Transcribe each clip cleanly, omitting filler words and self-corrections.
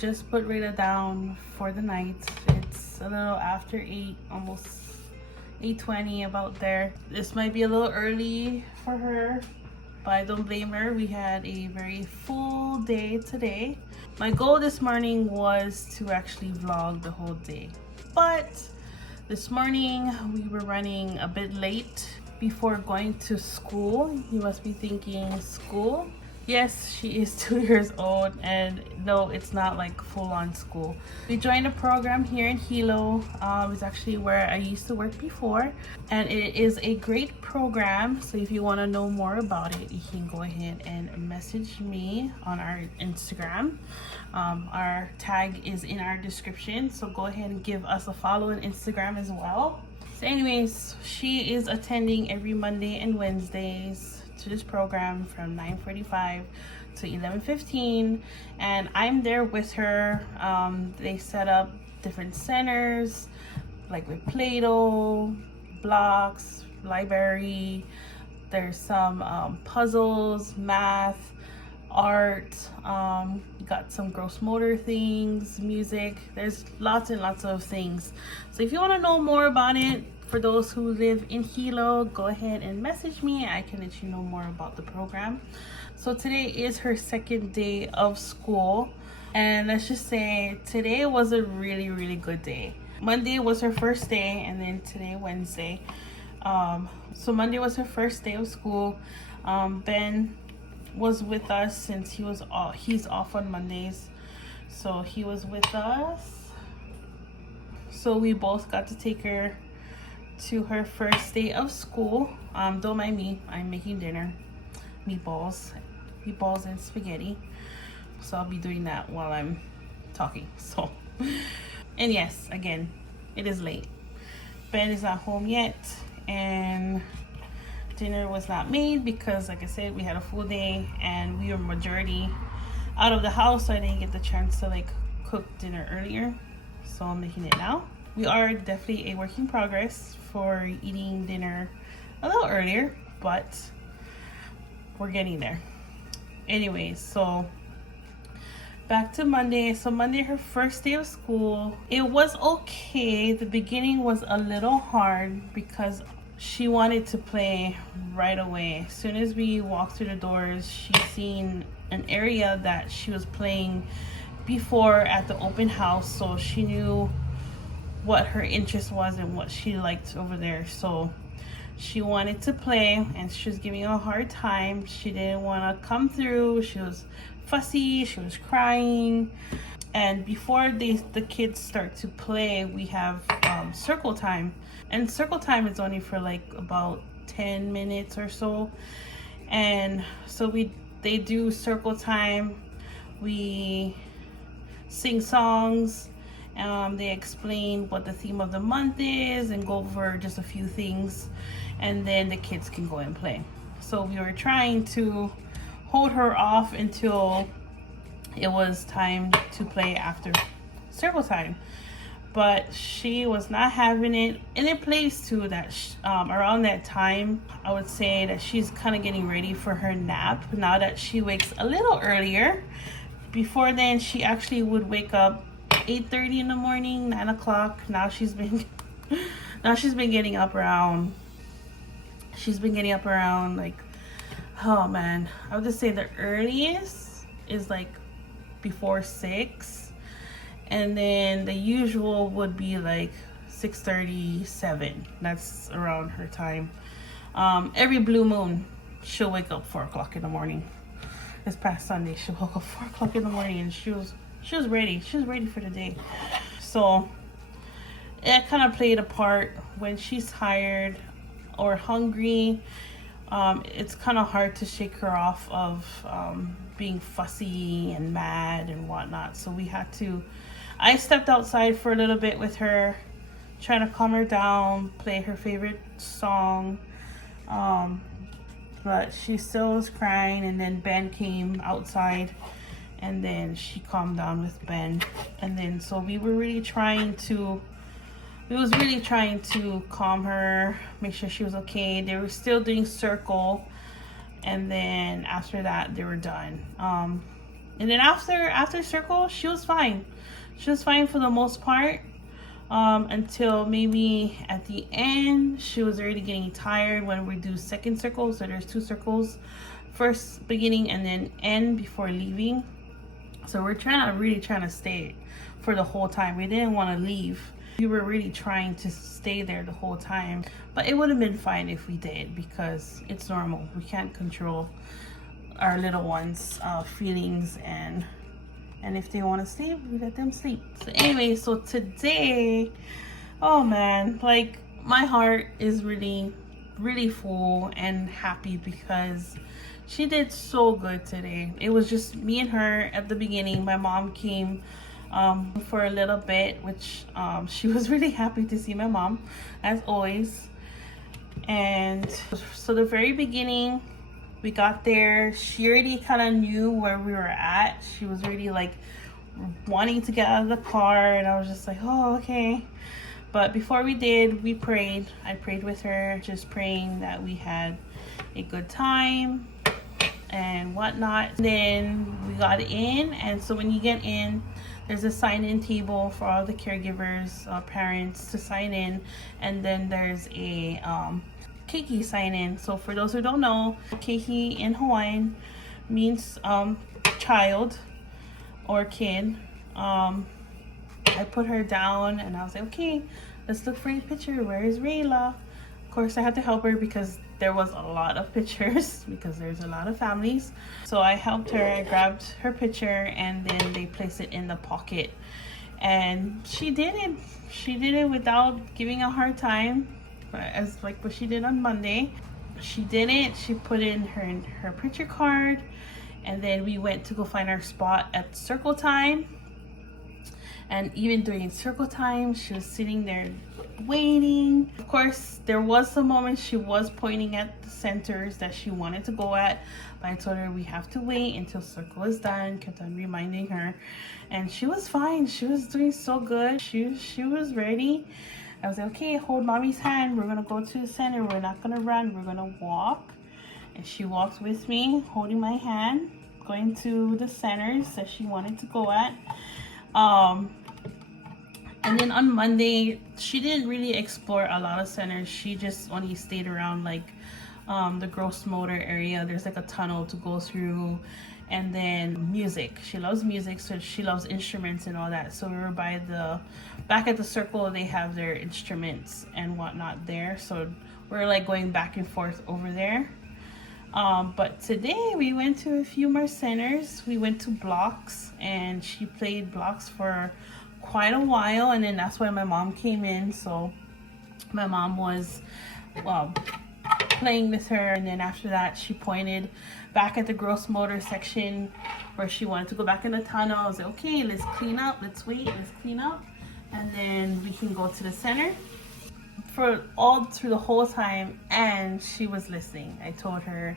just put Raela down for the night. It's a little after 8, almost 8:20, about there. This might be a little early for her, but I don't blame her. We had a very full day today. My goal this morning was to actually vlog the whole day, but this morning we were running a bit late before going to school. You must be thinking, school? Yes, she is 2 years old, and no, it's not like full-on school. We joined a program here in Hilo. It's actually where I used to work before, and it is a great program. So if you want to know more about it, you can go ahead and message me on our Instagram. Our tag is in our description, so go ahead and give us a follow on Instagram as well. So anyways, she is attending every Monday and Wednesdays to this program from 9:45 to 11:15, and I'm there with her. They set up different centers, like with Play-Doh, blocks, library. There's some puzzles, math, art, got some gross motor things, music. There's lots and lots of things. So if you want to know more about it, for those who live in Hilo, go ahead and message me. I can let you know more about the program. So today is her second day of school, and let's just say today was a really good day. Monday was her first day, and then today Wednesday. So Monday was her first day of school. Ben was with us since he's off on Mondays, so he was with us. So we both got to take her to her first day of school. Don't mind me, I'm making dinner. Meatballs and spaghetti. So I'll be doing that while I'm talking. So, and yes, again, it is late. Ben is not home yet, and dinner was not made because, like I said, we had a full day and we were majority out of the house, so I didn't get the chance to like cook dinner earlier. So I'm making it now. We are definitely a work in progress for eating dinner a little earlier, but we're getting there. Anyways, so back to Monday. So Monday, her first day of school. It was okay. The beginning was a little hard because she wanted to play right away. As soon as we walked through the doors, she seen an area that she was playing before at the open house, so she knew what her interest was and what she liked over there. So she wanted to play, and she was giving a hard time. She didn't want to come through. She was fussy, she was crying. And before the kids start to play, we have circle time, and circle time is only for like about 10 minutes or so. And so they do circle time. We sing songs. They explain what the theme of the month is and go over just a few things, and then the kids can go and play. So we were trying to hold her off until it was time to play after circle time, but she was not having it. And it plays too that around that time, I would say that she's kind of getting ready for her nap now that she wakes a little earlier. Before then, she actually would wake up 8:30 in the morning, 9 o'clock. Now she's been getting up around like, oh man, I would just say the earliest is like before 6, and then the usual would be like 6:30, 7. That's around her time. Every blue moon she'll wake up 4 o'clock in the morning. This past Sunday she woke up 4 o'clock in the morning, and she was ready. She was ready for the day. So it kind of played a part when she's tired or hungry. It's kind of hard to shake her off of being fussy and mad and whatnot. So I stepped outside for a little bit with her, trying to calm her down, play her favorite song. But she still was crying, and then Ben came outside, and then she calmed down with Ben. And then so we was really trying to calm her, make sure she was okay. They were still doing circle, and then after that they were done. And then after circle, she was fine. She was fine for the most part. Until maybe at the end, she was already getting tired when we do second circle. So there's 2 circles, first beginning and then end before leaving. So we're really trying to stay for the whole time. We didn't want to leave. We were really trying to stay there the whole time, but it would have been fine if we did, because it's normal. We can't control our little ones' feelings, and if they want to sleep, we let them sleep. So anyway, so today, oh man, like my heart is really full and happy because she did so good today. It was just me and her at the beginning. My mom came for a little bit, which she was really happy to see my mom, as always. And so the very beginning, we got there, she already kind of knew where we were at. She was already like wanting to get out of the car, and I was just like, oh, okay. But before we did, we prayed. I prayed with her, just praying that we had a good time and whatnot. Then we got in, and so when you get in, there's a sign-in table for all the caregivers, parents to sign in, and then there's a keiki sign-in. So for those who don't know, keiki in Hawaiian means child or kid. I put her down and I was like, okay, let's look for a picture. Where is Raela? Of course, I had to help her because there was a lot of pictures because there's a lot of families. So I helped her. I grabbed her picture and then they placed it in the pocket. And she did it. She did it without giving a hard time, as like what she did on Monday. She did it. She put in her picture card, and then we went to go find our spot at circle time. And even during circle time, she was sitting there waiting. Of course, there was some moments she was pointing at the centers that she wanted to go at, but I told her we have to wait until circle is done. Kept on reminding her, and she was fine. She was doing so good. She was ready. I was like, okay, hold mommy's hand. We're gonna go to the center. We're not gonna run. We're gonna walk. And she walked with me, holding my hand, going to the centers that she wanted to go at. And then on Monday, she didn't really explore a lot of centers. She just only stayed around like the gross motor area. There's like a tunnel to go through, and then music. She loves music, so she loves instruments and all that. So we were by the back at the circle. They have their instruments and whatnot there. So we're like going back and forth over there. But today we went to a few more centers. We went to blocks, and she played blocks for quite a while, and then that's when my mom came in. So my mom was playing with her, and then after that she pointed back at the gross motor section where she wanted to go back in the tunnel. I was like, okay, let's clean up, let's wait, let's clean up, and then we can go to the center. For all through the whole time, and she was listening. I told her,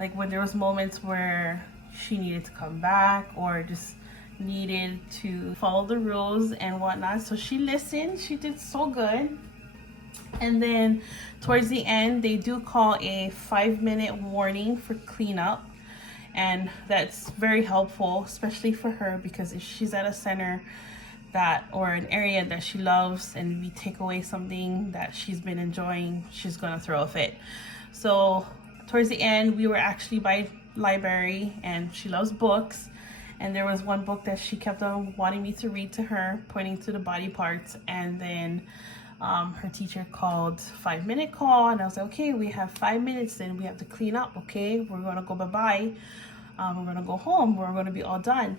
like, when there was moments where she needed to come back or just needed to follow the rules and whatnot, so she listened. She did so good. And then towards the end, they do call a 5-minute warning for cleanup, and that's very helpful, especially for her, because if she's at a center that or an area that she loves and we take away something that she's been enjoying, she's gonna throw a fit. So towards the end, we were actually by library, and she loves books, and there was one book that she kept on wanting me to read to her, pointing to the body parts. And then her teacher called 5-minute call, and I was like, okay, we have 5 minutes, then we have to clean up. Okay, we're gonna go bye-bye. We're gonna go home. We're gonna be all done.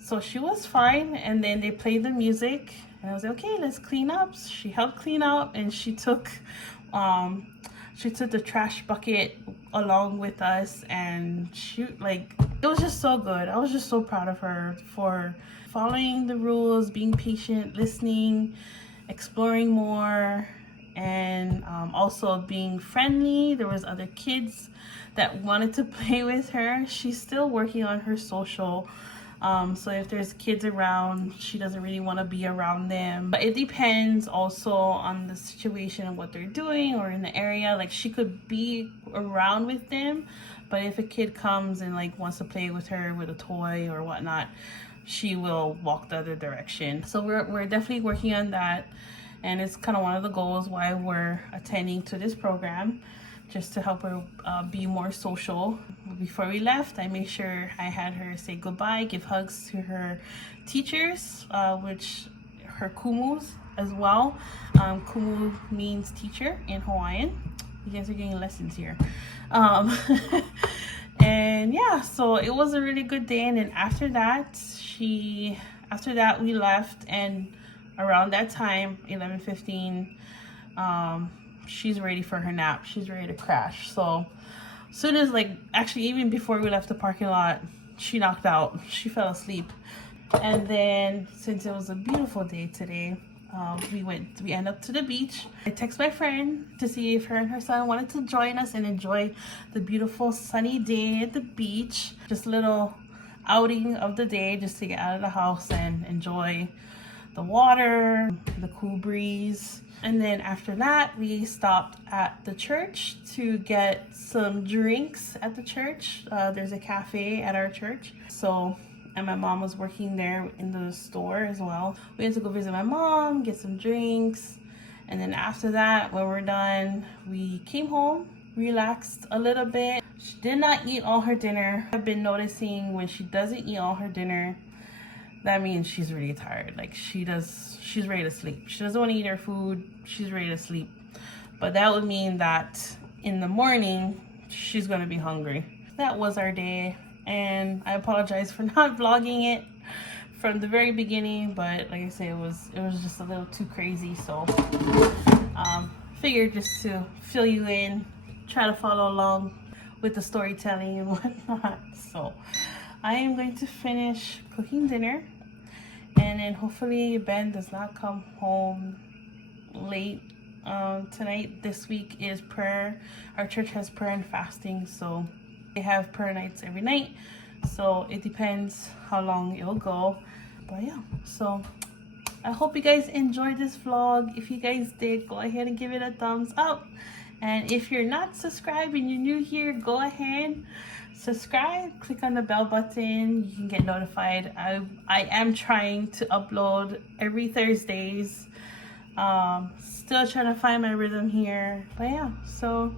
So she was fine, and then they played the music, and I was like, okay, let's clean up. She helped clean up, and she took the trash bucket along with us, and it was just so good. I was just so proud of her for following the rules, being patient, listening, exploring more, and also being friendly. There was other kids that wanted to play with her. She's still working on her social So if there's kids around, she doesn't really want to be around them. But it depends also on the situation of what they're doing or in the area. Like, she could be around with them, but if a kid comes and like wants to play with her with a toy or whatnot, she will walk the other direction. So we're definitely working on that, and it's kind of one of the goals why we're attending to this program, just to help her be more social. Before we left, I made sure I had her say goodbye, give hugs to her teachers, which her kumus as well. Kumu means teacher in Hawaiian. You guys are getting lessons here. And yeah, so it was a really good day. And then after that we left, and around that time, 11:15, she's ready for her nap. She's ready to crash. So soon as, like, actually even before we left the parking lot, she knocked out. She fell asleep. And then since it was a beautiful day today, we end up to the beach. I text my friend to see if her and her son wanted to join us and enjoy the beautiful sunny day at the beach. Just a little outing of the day, just to get out of the house and enjoy the water, the cool breeze. And then after that, we stopped at the church to get some drinks at the church. There's a cafe at our church. And my mom was working there in the store as well. We had to go visit my mom, get some drinks. And then after that, when we're done, we came home, relaxed a little bit. She did not eat all her dinner. I've been noticing when she doesn't eat all her dinner, that means she's really tired. Like, she's ready to sleep. She doesn't want to eat her food. She's ready to sleep. But that would mean that in the morning, she's going to be hungry. That was our day. And I apologize for not vlogging it from the very beginning, but like I say, it was just a little too crazy. So figured just to fill you in, try to follow along with the storytelling and whatnot. So I am going to finish cooking dinner, and then hopefully Ben does not come home late tonight. This week is prayer. Our church has prayer and fasting, so they have prayer nights every night, so it depends how long it'll go. But yeah, so I hope you guys enjoyed this vlog. If you guys did, go ahead and give it a thumbs up. And if you're not subscribed and you're new here, go ahead, subscribe, click on the bell button. You can get notified. I am trying to upload every Thursdays. Still trying to find my rhythm here. But yeah, so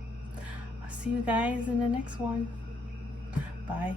I'll see you guys in the next one. Bye.